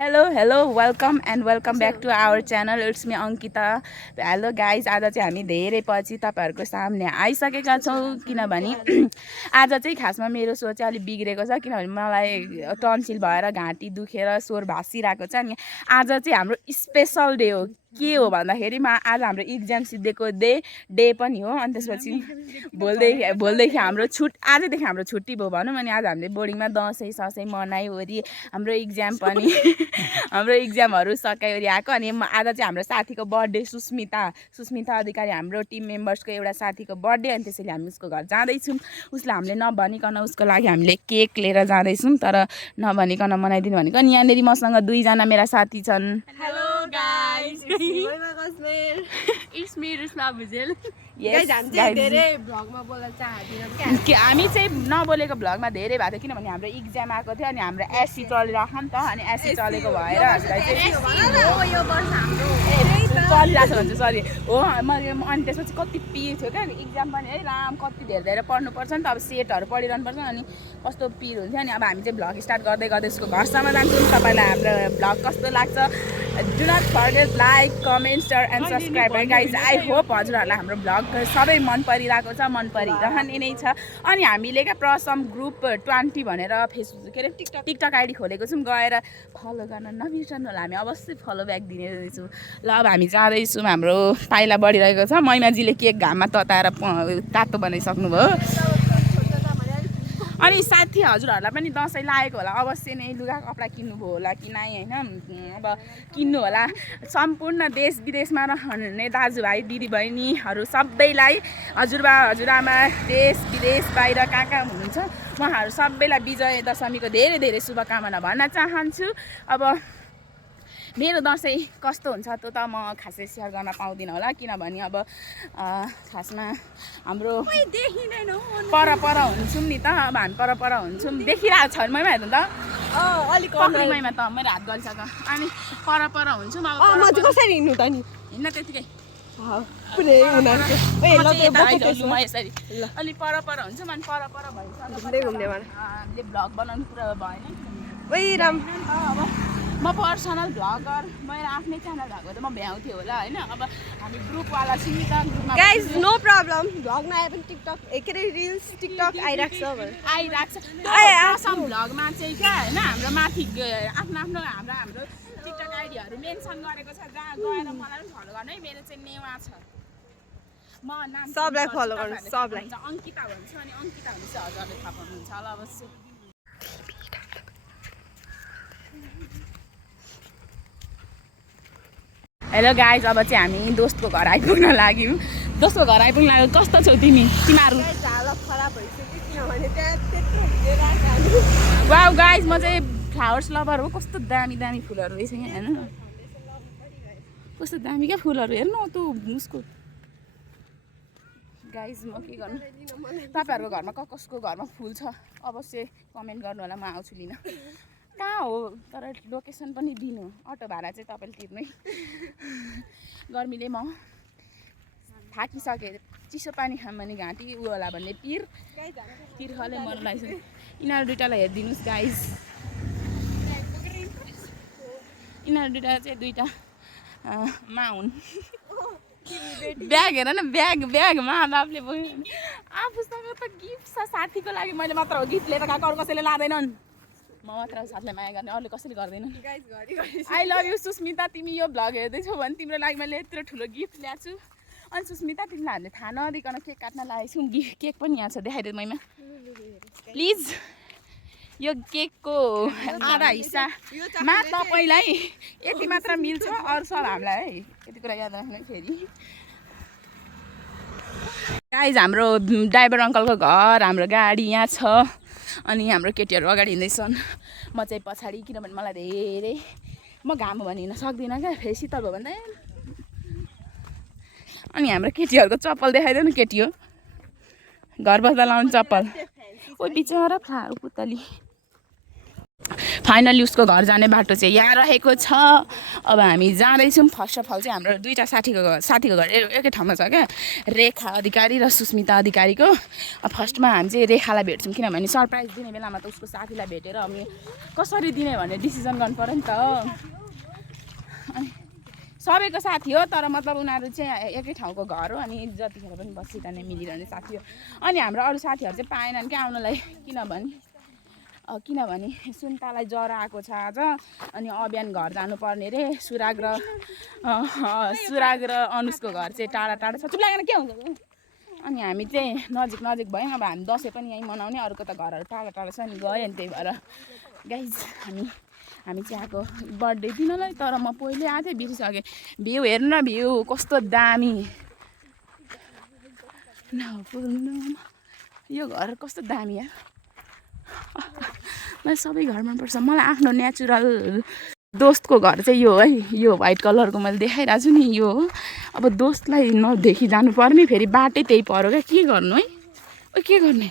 Hello, welcome and welcome back to our channel. It's me Ankita. Hello guys, आज चाहिँ हामी धेरै पछि तपाईहरुको सामने आइसकेका छौं किनभने आज चाहिँ खासमा मेरो स्वर चाहिँ अलि बिग्रेको छ किनभने मलाई टन्सिल भएर घाँटी दुखेर स्वर भासिरहेको छ अनि आज चाहिँ हाम्रो स्पेशल डे हो के हो भन्दाखेरि आज हाम्रो एक्जाम सिद्धेको डे पनि हो अनि त्यसपछि भोलिदेखि हाम्रो आजदेखि हाम्रो छुट्टी भयो भनौँ अनि आज हामीले बोर्डिङमा दसैँ ससैँ मनाइवरी हाम्रो एक्जाम पनि हाम्रो एक्जामहरु सकाइवरी आएको अनि आज चाहिँ हाम्रो साथीको बर्थडे सुस्मिता अधिकारी हाम्रो टिम मेम्बर्सको एउटा साथीको बर्थडे अनि त्यसैले हामी उसको घर जाँदैछौँ उसलाई हामीले नभनिकन उसको लागि हामीले केक लिएर जाँदैछौँ तर नभनिकन मनाइदिनु भनेको अनि यहाँनिर मसँग दुईजना मेरा साथी छन् Hello guys, it's me Rusma Bujel. Yes, हामी चाहिँ धेरै भ्लगमा बोल्न चाहदिनौँ के हामी चाहिँ नबोलेको भ्लगमा धेरै भएको थियो किनभने हाम्रो एक्जाम आएको थियो अनि हाम्रो एससी चलिरहेको नि त अनि एससी चलेको भएर हामीलाई चाहिँ यो वर्ष हाम्रो चलिरहेको छ भन्छ सरी हो अनि त्यसपछि कति पिर थियो क्या एक्जाम पनि है राम कति धेरै पढ्नुपर्छ नि त अब सेटहरू पढिरहनु पर्छ अनि कस्तो पिर हुन्थ्यो अनि अब हामी चाहिँ भ्लग स्टार्ट गर्दै गर्दै उसको घरसम्म जान्छौँ तपाईँलाई हाम्रो भ्लग कस्तो लाग्छ do not forget like comment share and subscribe guys I hope हजुरहरूलाई हाम्रो भ्लग सबै मन परिरहेको छ मन परिरहने नै छ अनि हामीले क्या प्रसम ग्रुप 20 भनेर फेसबुक के अरे टिकटक आइडी खोलेको छौँ गएर फलो गर्न नबिर्सनु होला हामी अवश्य फलो ब्याक दिनेछौँ ल अब हामी जाँदैछौँ हाम्रो पाइला बढिरहेको छ मैमाजीले केक घाममा तताएर तातो बनाइसक्नु भयो अनि साथी हजुरहरूलाई पनि दसैँ लागेको होला अवश्य नै लुगा कपडा किन्नुभयो होला कि नै हैन अब किन्नु होला सम्पूर्ण देश विदेशमा रहने दाजुभाइ दिदीबहिनीहरू सबैलाई हजुरबा हजुरआमा देश विदेश बाहिर कहाँ हुनुहुन्छ उहाँहरू सबैलाई विजय दशमीको धेरै धेरै शुभकामना भन्न चाहन्छु अब मेरो दसैँ कस्तो हुन्छ त्यो त म खासै सेयर गर्न पाउँदिनँ होला किनभने अब खासमा हाम्रो पर हुन्छौँ नि त अब हामी पर हुन्छौँ देखिरहेको छ मैमा हेर्नु त अलिक मैमा त मेरो हात गलिसक्यो अनि पर हुन्छौँ अब कसरी हिँड्नु त नि हिँड्न त्यतिकै यसरी अलि पर हुन्छौँ अनि पर भइसक्यो हामीले भ्लग बनाउनु पुरा भएन म पर्सनल भ्लगर मेरो आफ्नै च्यानल भएको त म भ्याउँथेँ होला हैन अब हामी ग्रुपवाला छौँ नि त ग्रुपमा गाइज नो प्रब्लम भ्लग नआए पनि टिकटक के अरे रिल्स टिकटक आइराख्छ असम भ्लगमा चाहिँ क्या हैन हाम्रो माथि आफ्नो हाम्रो टिकटक आइडीहरू मेन्सन गरेको छ जहाँ गएर मलाई पनि फलो गर्नु है मेरो चाहिँ नेवा छ म नाम सबलाई फलो गर्नु सबलाई अङ्किता भन्छ अनि अङ्किता भने चाहिँ हजुरले थाहा पाउनुहुन्छ होला अवश्य हेलो गाइज अब चाहिँ हामी दोस्तको घर आइपुग्न लाग्यौँ दोस्तको घर आइपुग्न लाग्यो कस्तो छौ तिमीहरू वाउ गाइज म चाहिँ फ्लावर्स लभर हो कस्तो दामी फुलहरू रहेछ यहाँ हेर्नु कस्तो दामी क्या फुलहरू हेर्नु तँ उसको गाइज म के गर्नु तपाईँहरूको घरमा कसको घरमा फुल छ अवश्य कमेन्ट गर्नु होला म आउँछु लिन कहाँ हो तर लोकेसन पनि दिनु अटो भाडा चाहिँ तपाईँले तिर्नु गर्मीले म थाकिसकेँ चिसो पानी खाम भने घाँटी उ होला भन्ने तिर्खले मन लाग्छ यिनीहरू दुइटालाई हेरिदिनुहोस् गाइज यिनीहरू दुइटा चाहिँ दुइटा हुन् ब्याग हेर न ब्यागमा बाबले आफूसँग त गिफ्ट छ साथीको लागि मैले मात्र हो गिफ्ट लिएर गएको अरू कसैले लाँदैनन् म मात्र साथीलाई माया गर्ने अरूले कसरी गर्दैनन् आई लभ यु सुस्मिता तिमी यो भ्लग हेर्दैछौ भने तिम्रो लागि मैले यत्रो ठुलो गिफ्ट ल्याएको छु अनि सुस्मिता तिमीलाई हामीले थाहा नदिकन केक काट्न लागेको छौँ केक पनि यहाँ छ देखाइदिनु मैमा प्लिज यो केकको आधा हिस्सामा तपाईँलाई यति मात्र मिल्छ अरू सब हामीलाई है यति कुरा याद राख्नु फेरि गाइज हाम्रो ड्राइभर अङ्कलको घर हाम्रो गाडी यहाँ छ अनि हाम्रो केटीहरू अगाडि हिँड्दैछन् म चाहिँ पछाडि किनभने मलाई धेरै म घाम भने हिँड्न सक्दिनँ क्या फेरि शीतल भयो भने अनि हाम्रो केटीहरूको चप्पल देखाइदियो न केटी हो घर बस्दा लाउने चप्पल ओ बिचरा पुतली फाइनली उसको घर जाने बाटो चाहिँ यहाँ रहेको छ। अब हामी जाँदैछौँ। फर्स्ट अफ अल चाहिँ हाम्रो दुईवटा साथीको घर एकै ठाउँमा छ क्या, रेखा अधिकारी र सुस्मिता अधिकारीको। अब फर्स्टमा हामी चाहिँ रेखालाई भेट्छौँ किनभने सरप्राइज दिने बेलामा त उसको साथीलाई भेटेर हामी कसरी दिने भन्ने डिसिजन गर्नु पऱ्यो नि त। अनि सबैको साथी हो तर मतलब उनीहरू चाहिँ एकै ठाउँको घर हो अनि जतिखेर पनि बसिरहने मिलिरहने साथी हो। अनि हाम्रो अरू साथीहरू चाहिँ पाएनन् क्या आउनलाई, किनभने सुन्तालाई ज्वरो आएको छ आज। अनि अबिहान घर जानुपर्ने रे। सुराग र अनुजको घर चाहिँ टाढा टाढा छ। चुप लागेर के हुन्छ। अनि हामी चाहिँ नजिक भयौँ। अब हामी दसैँ पनि यहीँ मनाउने, अरूको त घरहरू टाढा टाढा छ नि गयो नि। त्यही भएर गाइज हामी चाहिँ आएको बर्थडे दिनलाई, तर म पहिले आएको थिएँ बिर्सिसकेँ। भ्यू हेर्नु न, भ्यू कस्तो दामी। यो घर कस्तो दामी यार। मलाई सबै घर मनपर्छ। मलाई आफ्नो नेचुरल दोस्तको घर चाहिँ यो है, यो व्हाइट कलरको मैले देखाइरहेको छु नि यो हो। अब दोस्तलाई नदेखि जानु पर्ने, फेरि बाटै त्यही पऱ्यो क्या, के गर्नु है। ओ के गर्ने।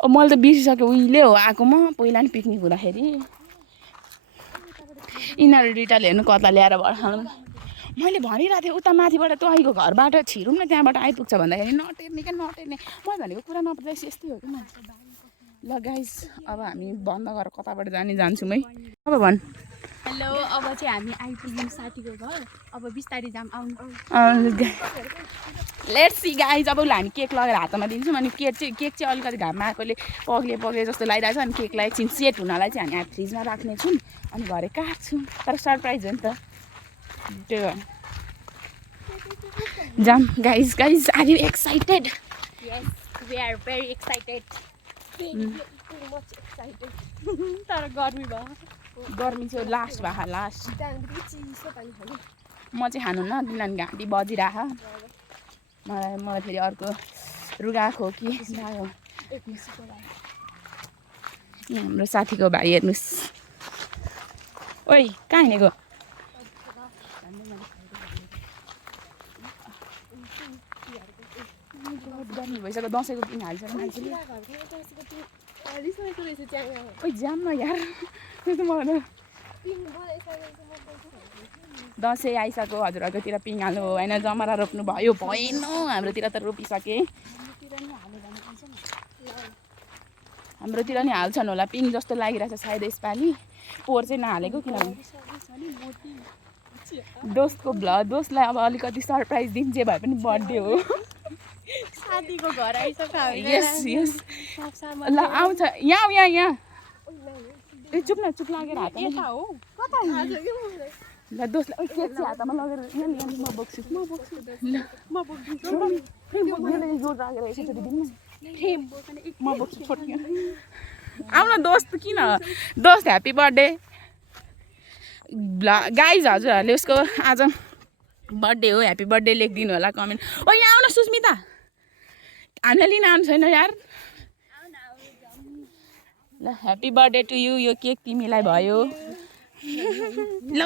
मैले त बिर्सिसकेँ उहिले हो आएको म, पहिला नि पिकनिक हुँदाखेरि। यिनीहरू दुइटाले हेर्नु कता ल्याएर भर्खाउनु। मैले भनिरहेको थिएँ उता माथिबाट तँको घरबाट छिरौँ न, त्यहाँबाट आइपुग्छ भन्दाखेरि नटेर्ने क्या नटेर्ने। मैले भनेको कुरा नपर्दैछ यस्तै हो कि। ल गाइस अब हामी बन्द गरेर कताबाट जान्छौँ है। अब भन्। हेलो, अब चाहिँ हामी आइपुग्यौँ साथीको घर। अब बिस्तारै जाम आउनु। Let's see guys. अब हामी केक लगेर हातमा दिन्छौँ। अनि केक चाहिँ अलिकति घाममा आएकोले पग्ले जस्तो लागिरहेको छ। अनि केकलाई एकछिन सेट हुनलाई चाहिँ हामी फ्रिजमा राख्नेछौँ अनि भरे काट्छौँ। तर सरप्राइज हो नि त, त्यही भएर जाम। Guys are you excited? Yes, we are very excited. तर गर्मी भयो। गर्मी चाहिँ लास्ट भयो लास्ट। म चाहिँ खानु न किनभने घाँटी बजिरह। मलाई फेरि अर्को रुगा खोकी लाग्यो। हाम्रो साथीको भाइ हेर्नुहोस्। ओइ कहाँ हिँडेको? गर्मी भइसक्यो। दसैँको पिङ हालिसक्यो मान्छेले। ओइ जाम न यार। मलाई दसैँ आइसक्यो, हजुरहरूकोतिर पिङ हाल्नु होइन, जमरा रोप्नु भयो भएन। हाम्रोतिर त रोपिसके। हाम्रोतिर नि हाल्छन् होला पिङ जस्तो लागिरहेछ सायद यसपालि। पोहोर चाहिँ नहालेको किनभने दोस्तलाई अब अलिकति सरप्राइज दिन्छ जे भए पनि बर्थडे हो। साथीको घर आइसक्यो। यस ल आउँछ। यहाँ ए चुप लागेर हात ल दोस्तलाई केक चाहिँ हातमा लगेर यहाँ म बोक्छु म बोक्छु छोड्यो। आउन दोस्त, किन दोस्त ह्याप्पी बर्थडे। गाइज हजुरहरूले उसको आज बर्थडे हो, ह्याप्पी बर्थडे लेखिदिनु होला कमेन्ट। ओ यहाँ आउन सुस्मिता, हामीलाई लिन आउनु छैन यार। ल ह्याप्पी बर्थडे टु यु। यो केक तिमीलाई भयो। ल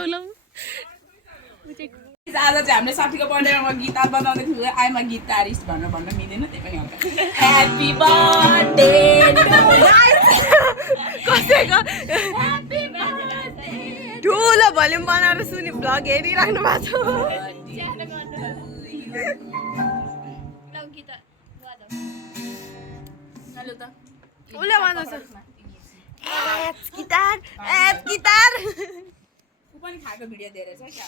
आज चाहिँ हामीले साथीको बर्थडेमा गिटार बजाउँदै थियौँ। आइमा गिटारिस्ट भन्न मिल्दैन, त्यही पनि हल्का ह्याप्पी बर्थडे कसैको ठुलो भोल्युम बनाएर सुनि भ्लग हेरिराख्नु भएको छ। उसले बनाउँछ गिटार पनि खाएको भिडियो धेरै छ क्या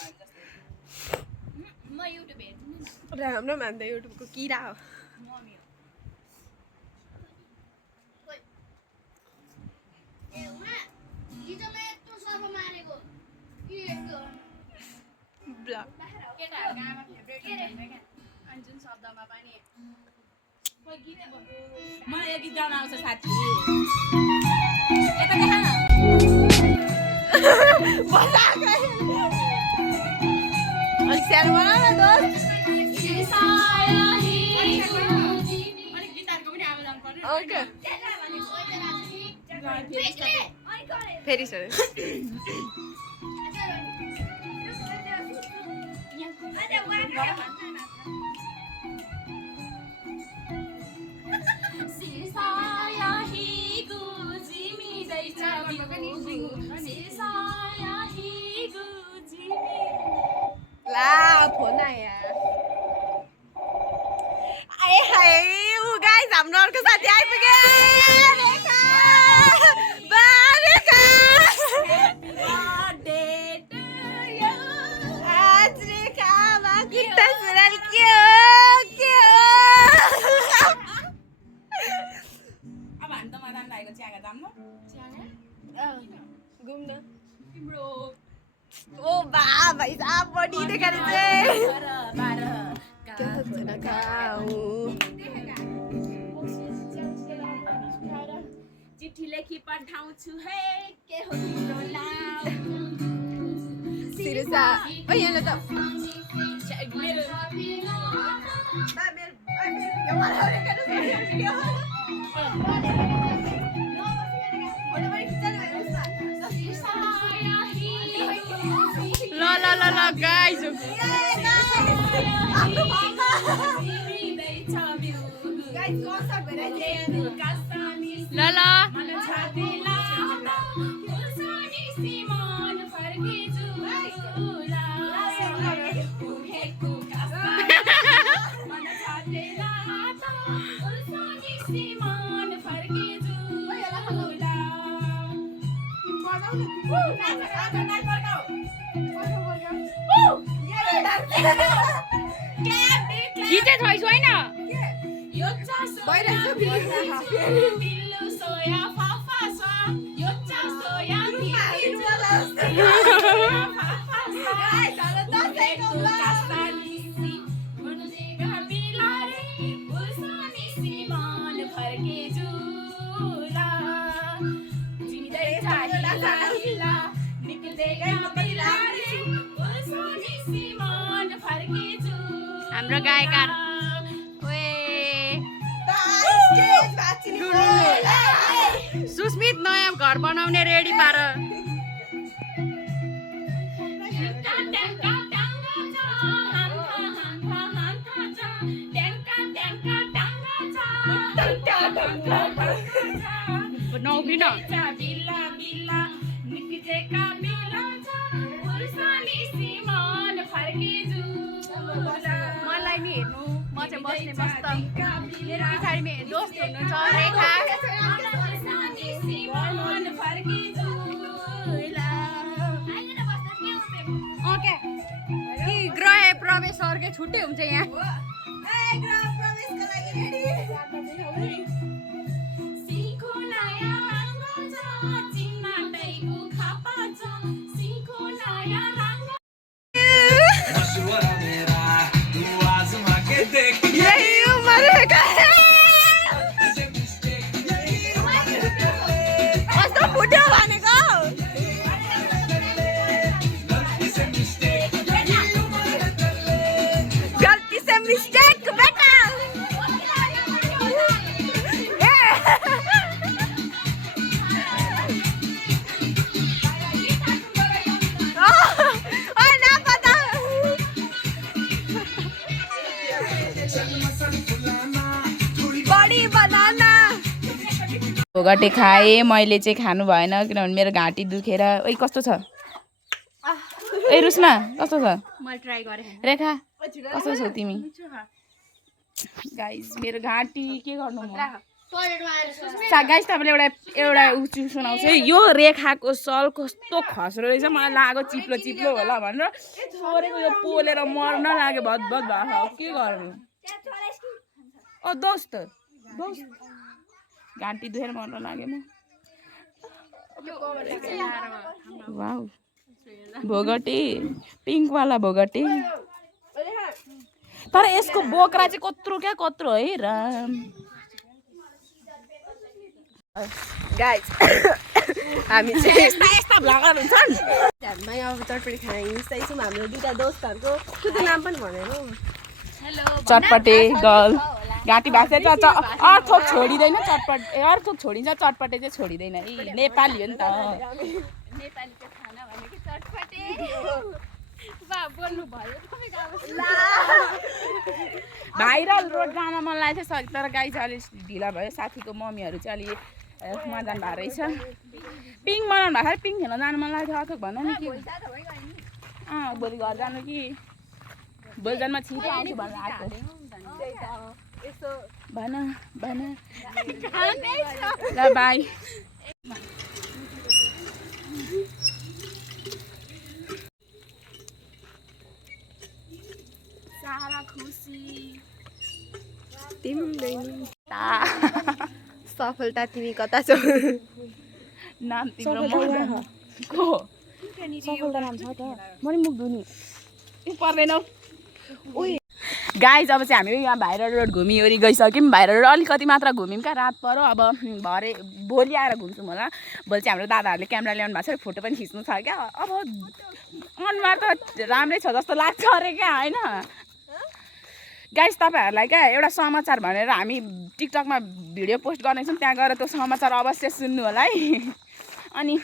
म युट्युब हेर्छु नि। राम्रो मान्दा युट्युबको किरा हो। मलाई यो गीत गाउन आउँछ साथी। यता देखा न। अलिक सानो बना न दोस्त। ओके फेरि सर ला फोन आयो आए हाय उ गाइस हाम्रो अर्को साथी आइपुग्यो रेखा बारेका बर्थडे टु यु आज रेखा मागिता सुरल के हो अब हामी त मैदान लागेको चियागा जाम न घुम्न तिम्रो ओ बा भाइ साहब बडी देखा रहे चिठी लेखी पठाउँछु है के हो तिम्रो नाम सिरिसा ओ यहाँ त मेरो ल गाइस खिचे छोइस होइन हाम्रो गायककार सुस्मित नयाँ घर बनाउने रेडी पार नौबिन मलाई नि हेर्नु म चाहिँ बस्ने मस्त मेरो पछाडि दोस्त हुनुहुन्छ रेखा ओके कि ग्रह प्रवेश अर्कै छुट्टै हुन्छ यहाँ भोगटे खाएँ मैले चाहिँ खानु भएन किनभने मेरो घाँटी दुखेर ओइ कस्तो छ ए रुस्मा कस्तो छ म ट्राई गरे रेखा कस्तो छौ तिमी गाइस मेरो घाँटी के गर्नु म गाइस तपाईँले एउटा उच्च सुनाउँछु है यो रेखाको सल कस्तो खस्रो रहेछ मलाई लाग्यो चिप्लो चिप्लो होला भनेर छोरेको यो पोलेर मर्न लाग्यो भदभद भएको के गर्नु ओ दोस्त घाँटी दुखेर मर्न लाग्यो म वाउ भोगटे पिङ्कवाला भोगटे तर यसको बोक्रा चाहिँ कत्रो है राम गाइस हामी चाहिँ यस्ता भ्लगर हुन्छन् ध्यानमा अब चटपटी खाना हिँड्दैछौँ हाम्रो दुईटा दोस्तहरूको त्यो नाम पनि भनेर चटपटे गर्ल घाँटी भाँच्दै अर्थोक छोडिँदैन चटपट अर्थोक छोडिन्छ चटपटे चाहिँ छोडिँदैन ए नेपाली हो नि त नेपालीको खाना भनेको चटपटे बा बोल्नु भयो भाइरल रोड जान मन लागेको थियो तर गाई चाहिँ अलिक ढिला भयो साथीको मम्मीहरू चाहिँ अलि उहाँ जानुभएको रहेछ पिङ बनाउनु भएको पिङ खेल्न जानु मन लाग्थ्यो अथक भन नि के भोलि घर जानु कि भोलि जानमा छिटो आउँछु भनेर आएको भन ल बाई सारा खुसी तिमीले सफलता तिमी कता छौ नाम तिम्रो को सफलता नाम छ त म नि मुख धुनी पर्दैन गाइज अब चाहिँ हामी यहाँ भाइरल रोड घुमिवरि गइसक्यौँ भाइरल रोड अलिकति मात्र घुम्यौँ क्या रात पऱ्यो अब भरे भोलि आएर घुम्छौँ होला भोलि चाहिँ हाम्रो दादाहरूले क्यामेरा ल्याउनु भएको छ फोटो पनि खिच्नु छ क्या अब अनुहार त राम्रै छ जस्तो लाग्छ अरे क्या होइन गाइस तपाईँहरूलाई क्या एउटा समाचार भनेर हामी टिकटकमा भिडियो पोस्ट गर्नेछौँ त्यहाँ गएर त्यो समाचार अवश्य सुन्नु होला है अनि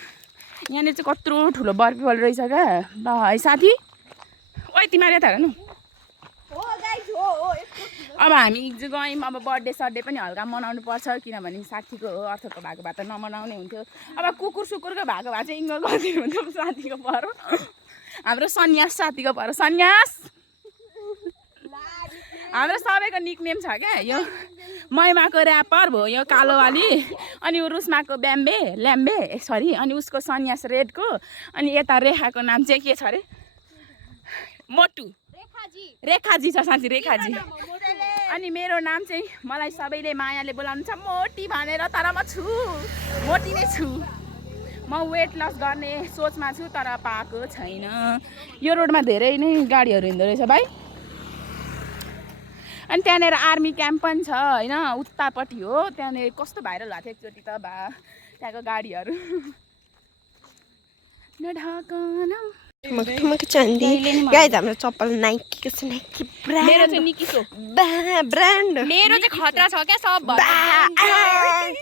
यहाँनिर चाहिँ कत्रो ठुलो बर्फी रहेछ क्या ल है साथी ओइ तिमीहरू यता हेर्नु अब हामी गयौँ अब बर्थडे सर्थडे पनि हल्का मनाउनु पर्छ किनभने साथीको हो अर्थको भएको भए त नमनाउने हुन्थ्यो अब कुकुर सुकुरको भएको भए चाहिँ इङ्गल गरिदिनु हुन्थ्यो साथीको परो हाम्रो सन्यास साथीको परो सन्यास हाम्रो सबैको निकनेम छ क्या यो महिमाको ऱ्यापर भयो यो कालोवाली अनि ऊ रुस्माको ब्याम्बे ल्याम्बे सरी अनि उसको सन्यास रेडको अनि यता रेखाको नाम चाहिँ के छ अरे मोटु रेखाजी छ साथी रेखाजी अनि मेरो नाम चाहिँ मलाई सबैले मायाले बोलाउनु छ मोटी भनेर तर म छु मोटी नै छु म वेट लस गर्ने सोचमा छु तर पाएको छैन यो रोडमा धेरै नै गाडीहरू हिँड्दो रहेछ भाइ अनि त्यहाँनिर आर्मी क्याम्प पनि छ होइन उतापट्टि हो त्यहाँनिर कस्तो भाइरल भएको थियो एकचोटि त बा त्यहाँको गाडीहरू चाँदी गाइज हाम्रो चप्पल नाइकीको छ नाइकी मेरो चाहिँ निकिसो ब्रान्ड मेरो चाहिँ खतरा छ क्या सब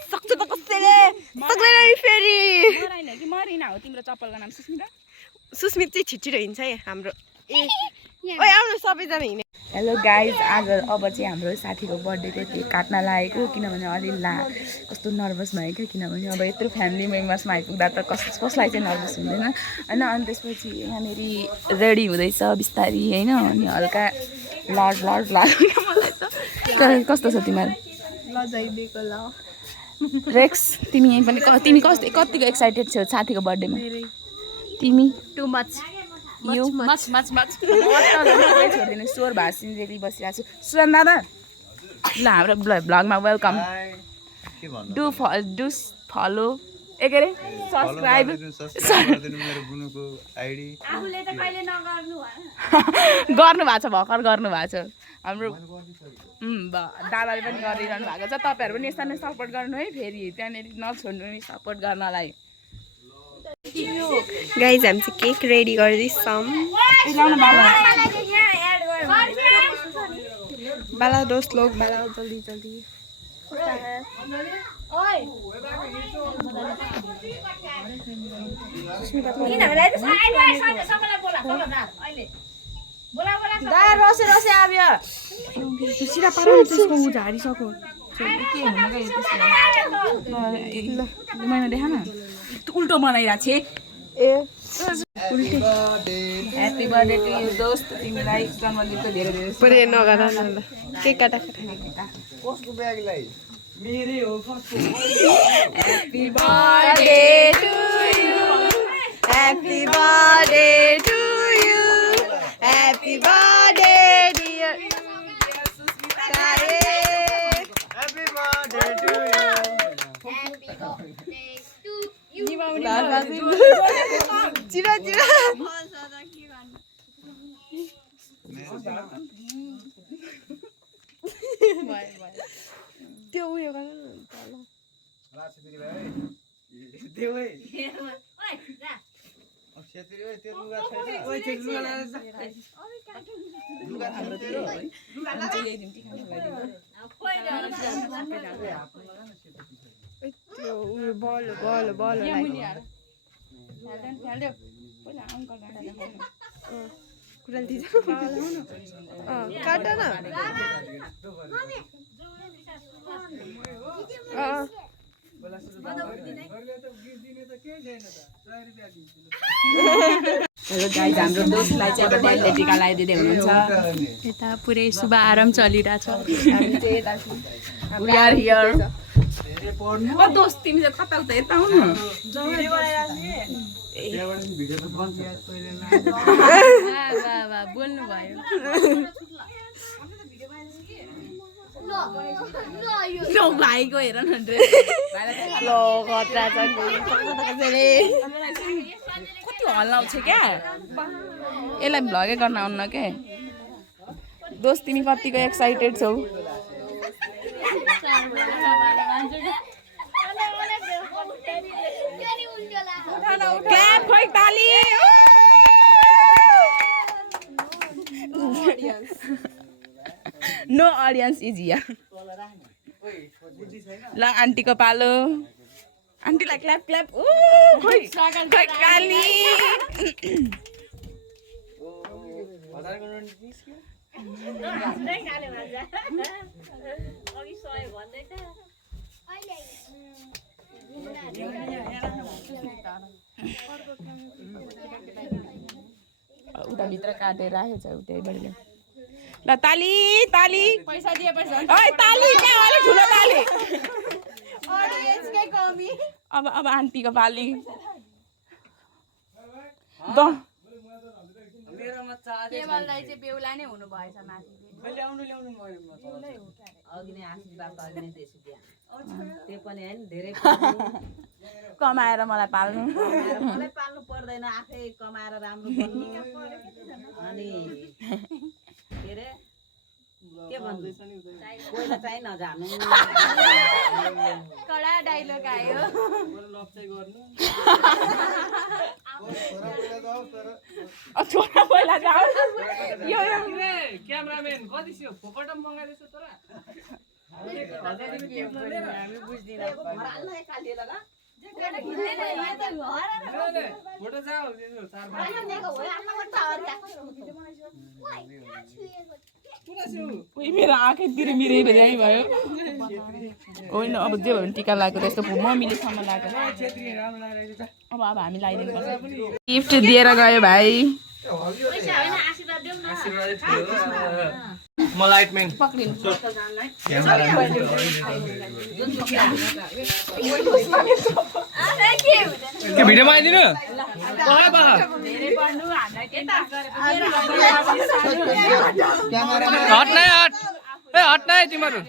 सक्छ त कसैले सक्दैन नि फेरि मराइन कि मरिना हो तिम्रो चप्पलको नाम सुस्मिता सुस्मित चाहिँ छिटो हिँड्छ है हाम्रो ओइ आउनु सबैजना हिँड्ने हेलो गाइज आज अब चाहिँ हाम्रो साथीको बर्थडेको केक काट्न लागेको किनभने अलि कस्तो नर्भस भयो क्या किनभने अब यत्रो फ्यामिली मेम्बर्समा आइपुग्दा त कसलाई चाहिँ नर्भस हुँदैन होइन अनि त्यसपछि यहाँनिर रेडी हुँदैछ बिस्तारी होइन अनि हल्का लड मलाई त कस्तो छ तिमीहरू रेक्स तिमी यहीँ पनि तिमी कतिको एक्साइटेड छौ साथीको बर्थडेमा तिमी टु मच यो मच छोडिदिनु स्वर भाषी रेडी बसिरहेको छु सुरन दादा ल हाम्रो ब्लगमा वेलकम डु फलो के अरे सब्सक्राइब गर्नु भएको छ भर्खर गर्नु भएको छ हाम्रो दादाले पनि गरिरहनु भएको छ तपाईँहरू पनि यस्ता नै सपोर्ट गर्नु है फेरि त्यहाँनिर नछोड्नु नि सपोर्ट गर्नलाई गाइज हामी चाहिँ केक रेडी गर्दैछौँ बाला दोस्त लोग बाला जल्दी जल्दी रसे आयो सिधा पार त्यसको झारिसक्यो के मैले देखा न उल्टो बनाइरहेको छ ह्याप्पी बर्थडे टु यु दोस्त तिमीलाई जन्मदिनको धेरै धेरै परे नगर केक काटा कसको ब्यागलाई मेरै हो happy birthday to you happy birthday to you happy birthday dear happy birthday to you चिरा चिरा त्यो उयो गर बल काट न हेलो गाइज हाम्रो दोस्तलाई चाहिँ अब ड्याडीले टिका लगाइदिँदै हुनुहुन्छ यता पुरै शुभ आराम चलिरहेछ हामी चाहिँ यता वी आर हियर ओ दोस्त तिमी चाहिँ कता उता यता आउनु बोल्नु भयो भाइको हेर न ड्रेस कति हल्लाउँछ क्या यसलाई भ्लगै गर्न आउन्न क्या दोस्त तिमी कतिको एक्साइटेड छौ क्ल्याप खोइ ताली नो ऑडियंस इज हियर ल आन्टीको पालो आन्टीलाई क्ल्याप क्ल्याप ओ खोइ खोइ काली उता भित्र काटेर राखेछ उतैबाट ल ताली ताली पैसा दिए पैसा ओइ ताली क्या अलिक ठुलो ताली ऑडियन्सकै कमी अब आन्टीको पाली द केवललाई चाहिँ बेहुला नै हुनु भएछ माथि अघि नै आशीर्वाद अघि नै दिएछु त्यो पनि हैन धेरै कमाएर मलाई पाल्नु मलाई पाल्नु पर्दैन आफै कमाएर राम्रो गर्नु अनि के रे के भन्नु कोइला चाहिँ नजानु कडा डाइलग आयो छोरा पहिला जाऊ यो क्यामेराम्यान कति सियो फोकट मंगाइदिस तोरा फोटो जाऊ उही मेरो आँखैतिर मिरै भेराइ भयो होइन अब जे भयो टिका लगाएको त्यस्तो मम्मीलेसम्म लगाएको अब हामी लगाइदिनु पर्छ गिफ्ट दिएर गयो भाइ म लाइटम्यान पक्रिनु के भिडियोमा आइदिनु हट न हट ए हट न तिमीहरू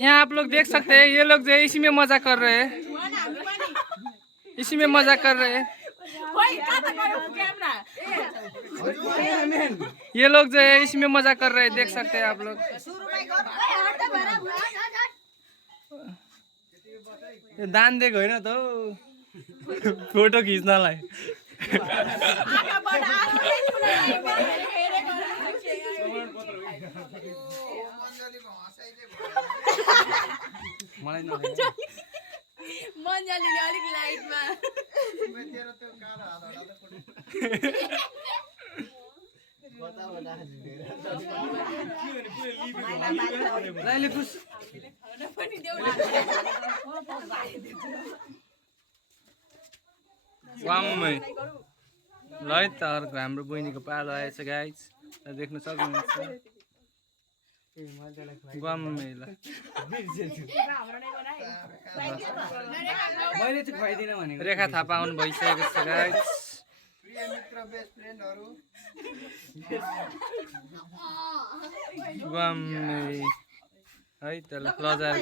यहाँ आप लोग देख सकते हैं ये लोग जो है इसी में मजा कर रहे हैं इसी में मजा कर रहे हैं ये लोग जो है इसमें मजा कर रहे हैं देख सकते हैं आप लोग दान दिएको होइन त फोटो खिच्नलाई मन्जलीले अलिक लाइटमा वाममै ल है त अर्को हाम्रो बहिनीको पालो आएछ गाइज देख्न सक्नुहुन्छ वाममै ल रेखा थापा आउनु भइसकेको छ गाइज वाममै है त ल लजाएर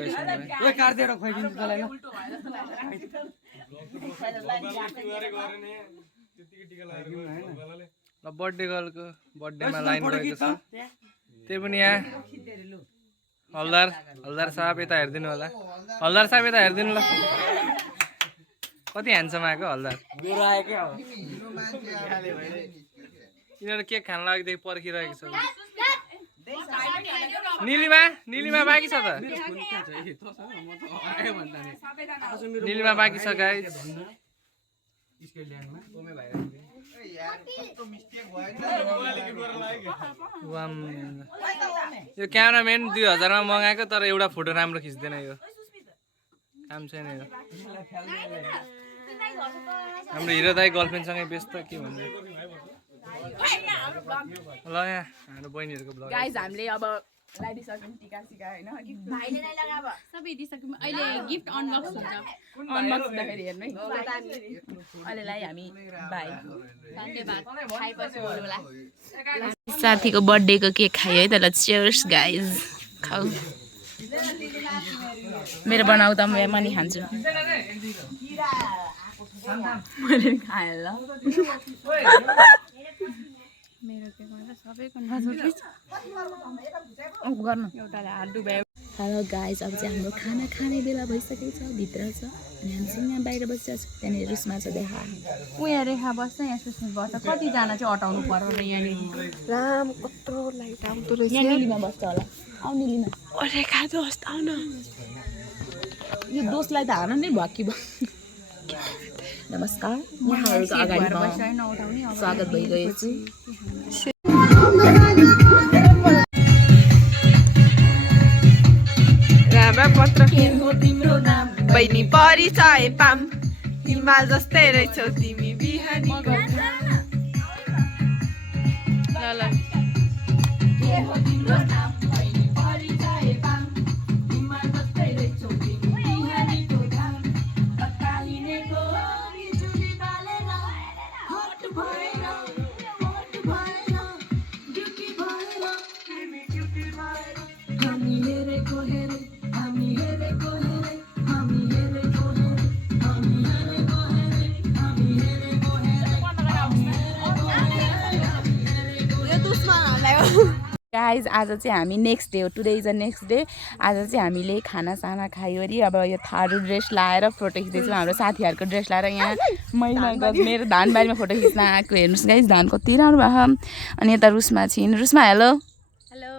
ल बर्थडे गर्लको बर्थडेमा लाइन गएको छ त्यही पनि यहाँ हलदार साहब यता हेरिदिनु होला हलदार साहब यता हेरिदिनु ल कति ह्यान्डसम आएको हलदार यिनीहरू केक खान लागेदेखि पर्खिरहेको छ निलिमा बाँकी छ त निलिमा बाँकी छ गाइज यो क्यामेराम्यान 2000 मा मगाएको तर एउटा फोटो राम्रो खिच्दैन यो काम छैन यो हाम्रो हिरो दाई गर्लफ्रेन्डसँगै व्यस्त के भन्नु ल यहाँ हाम्रो बहिनीहरूको ब्लग गाइज हामीले अब लगाइदिइसक्यौँ टिका सिका होइन सबै दिइसक्यौँ अहिले गिफ्ट अनबक्स हुन्छ अनबक्स हुँदाखेरि हेर्नु है अहिलेलाई हामी बाई धन्यवाद खाएपछि बोलौँला साथीको बर्थडेको केक खायो है त ल चियर्स गाइज खाऊ मेरो बनाउँदा म पनि खान्छु मैले खाएँ ल मेरो केकमा त सबैको नजर गर्नु एउटाले हात डुबायो हेलो गाइज अब चाहिँ हाम्रो खाना खाने बेला भइसकेको छ भित्र छ अनि हामीसँग यहाँ बाहिर बसिरहेको छ त्यहाँनिर रुसमा छ देखा ऊ यहाँ रेखा बस्छ यहाँ सुस्मित बस्छ कतिजना चाहिँ अटाउनु पर्यो र यहाँनिर राम कत्रो लाइट आउँदो रहेछ यहाँ निलीमा बस्छ होला आउ निलीमा रेखा दोस्त आउन यो दोषलाई त हार्नु नै भयो कि नमस्कार यहाँहरूको अगाडि म स्वागत भइरहेको छु राम्रा पत्र बहिनी परिचय पाम हिमाल जस्तै रहेछौ तिमी बिहानी ल गाइज आज चाहिँ हामी नेक्स्ट डे हो today is a next day आज चाहिँ हामीले खानासाना खायो अरे अब यो थारू ड्रेस लाएर फोटो खिच्दैछौँ हाम्रो साथीहरूको ड्रेस लाएर यहाँ महिना मेरो धानबारीमा फोटो खिच्न आएको हेर्नुहोस् गाइज धान कति राम्रो भयो अनि यता रुसमा छिन् रुसमा हेलो हेलो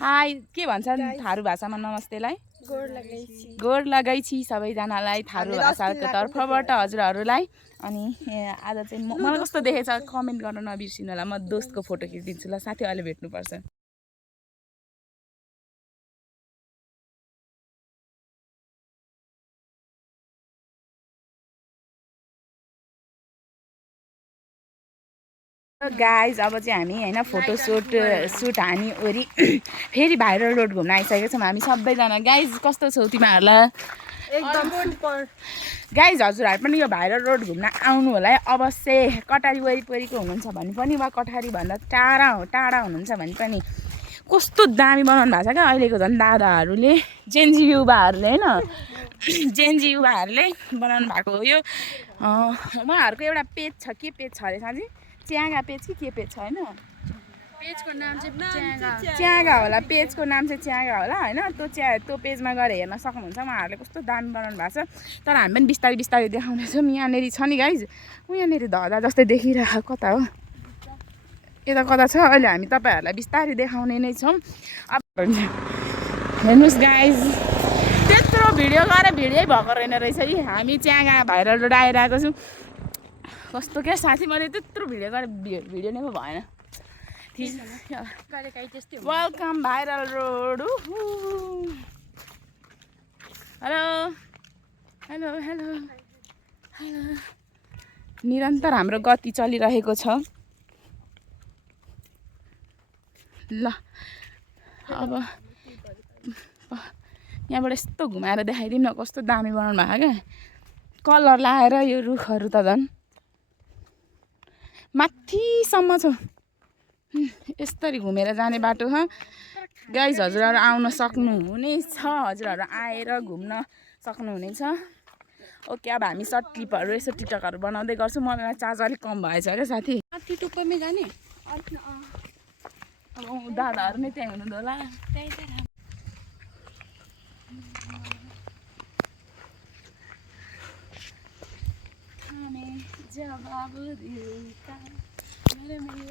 हाई के भन्छन् थारू भाषामा नमस्तेलाई गोड लगाइछि सबैजनालाई थारू भाषाको तर्फबाट हजुरहरूलाई अनि आज चाहिँ मलाई कस्तो देखेछ कमेन्ट गर्न नबिर्सिनु होला म दोस्तको फोटो खिचिदिन्छु ल साथी अहिले भेट्नुपर्छ गाइज अब चाहिँ हामी होइन फोटोसुट हानी वरि फेरि भाइरल रोड घुम्न आइसकेको छौँ हामी सबैजना गाइज कस्तो छौ तिमीहरूलाई एकदम सुपर गाइज हजुरहरू पनि यो भाइरल रोड घुम्न आउनु होला है अवश्य कटारी वरिपरिको हुनुहुन्छ भने पनि वा कटारीभन्दा टाढा हुनुहुन्छ भने पनि कस्तो दामी बनाउनु भएको छ क्या अहिलेको झन् दादाहरूले जेन्जी युवाहरूले होइन जेन्जी युवाहरूले बनाउनु भएको हो यो उहाँहरूको एउटा पेज छ के पेज छ अरे साँझी च्यागा पेज कि के पेज छ होइन पेजको नाम चाहिँ च्यागा होला पेजको नाम चाहिँ च्यागा होला होइन त्यो पेजमा गएर हेर्न सक्नुहुन्छ उहाँहरूले कस्तो दामी बनाउनु भएको छ तर हामी पनि बिस्तारै बिस्तारै देखाउनेछौँ यहाँनिर छ नि गाइज यहाँनिर धदा जस्तै देखिरहेको कता हो यता कता छ अहिले हामी तपाईँहरूलाई बिस्तारै देखाउने नै छौँ अब हेर्नुहोस् गाइज त्यत्रो भिडियो गरेर भिडियो भएको रहेन रहेछ कि हामी च्यागा भाइरल रोड आइरहेको छौँ कस्तो क्या साथी मैले त्यत्रो भिडियो गरेर भिडियो नै भएन welcome viral road hello hello hello hello निरन्तर हाम्रो गति चलिरहेको छ ल अब यहाँबाट यस्तो घुमाएर देखाइदिउँ न कस्तो दामी बनाउनु भएको क्या कलर लाएर यो रुखहरू त झन् माथिसम्म छ यसरी घुमेर जाने बाटो ह गाइज हजुरहरू आउन सक्नुहुनेछ हजुरहरू आएर घुम्न सक्नुहुनेछ ओके अब हामी सर्ट क्लिपहरू यसो टिकटकहरू बनाउँदै गर्छौँ मलाई चार्ज अलिक कम भएछ क्या साथी टुप्पोमै जाने अब दादाहरू नै त्यहाँ हुनुहुँदो होला जवाब दिएका मेरा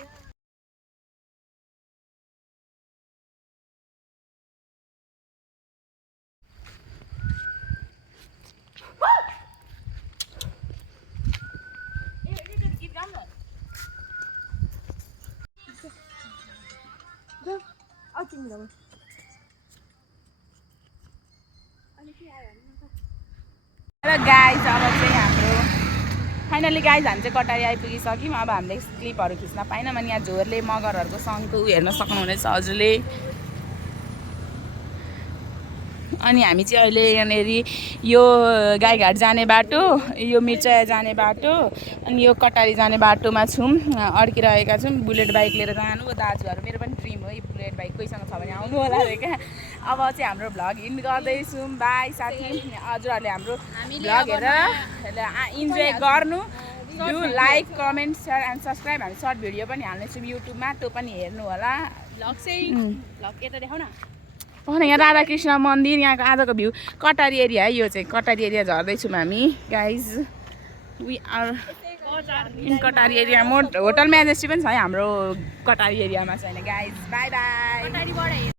र गाइज अब चाहिँ हाम्रो फाइनली गाइज हामी चाहिँ कटारी आइपुगिसक्यौँ। अब हामीले क्लिपहरू खिच्न पाएनौँ। अनि यहाँ झोरले मगरहरूको सङ्घको हेर्न सक्नुहुनेछ हजुरले। अनि हामी चाहिँ अहिले यहाँनिर यो गाईघाट जाने बाटो, यो मिर्चाया जाने बाटो अनि यो कटारी जाने बाटोमा छौँ, अड्किरहेका छौँ। बुलेट बाइक लिएर जानु दाजुहरू, मेरो पनि ड्रिम हो यो बुलेट बाइक, कोहीसँग छ भने आउनु होला रे क्या। अब चाहिँ हाम्रो भ्लग इन्ड गर्दैछौँ। बाई साथी, हजुरहरूले हाम्रो भ्लग हेरेर इन्जोय गर्नु। Do like comment share and subscribe. हामी सर्ट भिडियो पनि हाल्नेछौँ युट्युबमा, त्यो पनि हेर्नु होला। भ्लग चाहिँ भ्लग यता देखाउ न। यहाँ राधाकृष्ण मन्दिर, यहाँको आजको भ्यू कटारी एरिया है। यो चाहिँ कटारी एरिया झर्दैछौँ हामी गाइज। वी आर इन कटारी एरिया। होटल म्याजेस्टी पनि छ है हाम्रो कटारी एरियामा छैन गाइज। By by.